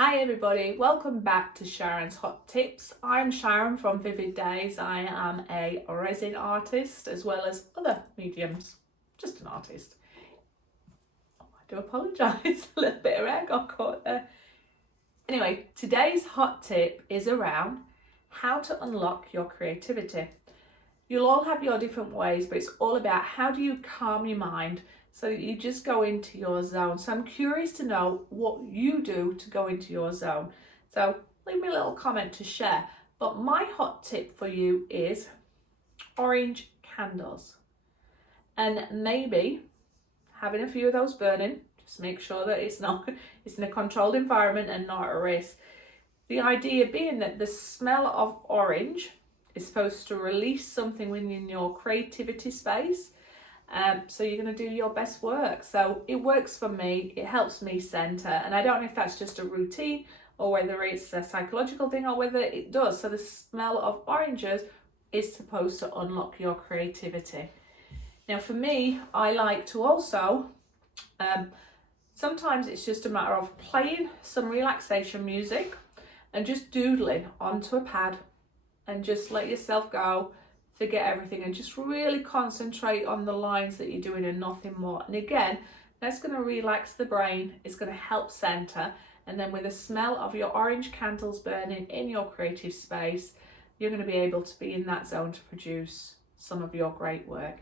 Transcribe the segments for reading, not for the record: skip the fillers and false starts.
Hi everybody, welcome back to Sharon's Hot Tips. I'm Sharon from Vivid Days. I am a resin artist as well as other mediums, just an artist. Oh, I do apologise, a little bit of air got caught there. Anyway, today's hot tip is around how to unlock your creativity. You'll all have your different ways, but it's all about how do you calm your mind so that you just go into your zone. So I'm curious to know what you do to go into your zone. So leave me a little comment to share. But my hot tip for you is orange candles. And maybe having a few of those burning, just make sure that it's in a controlled environment and not at risk. The idea being that the smell of orange is supposed to release something within your creativity space. So you're going to do your best work. So it works for me, it helps me center, and I don't know if that's just a routine or whether it's a psychological thing or whether it does. So the smell of oranges is supposed to unlock your creativity. Now for me, I like to also, sometimes it's just a matter of playing some relaxation music and just doodling onto a pad and just let yourself go, forget everything and just really concentrate on the lines that you're doing and nothing more. And again, that's going to relax the brain, it's going to help center, and then with the smell of your orange candles burning in your creative space, you're going to be able to be in that zone to produce some of your great work.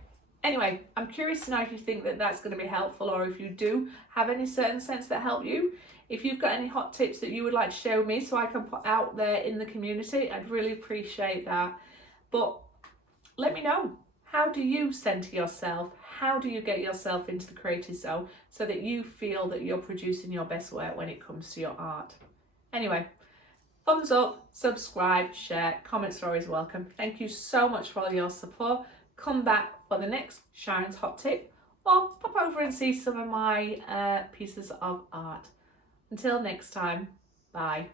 Anyway, I'm curious to know if you think that that's going to be helpful, or if you do have any certain scents that help you. If you've got any hot tips that you would like to share with me so I can put out there in the community, I'd really appreciate that. But let me know, how do you center yourself? How do you get yourself into the creative zone so that you feel that you're producing your best work when it comes to your art? Anyway, thumbs up, subscribe, share, comments are always welcome. Thank you so much for all your support. Come back for the next Sharon's Hot Tip, or pop over and see some of my pieces of art. Until next time, bye.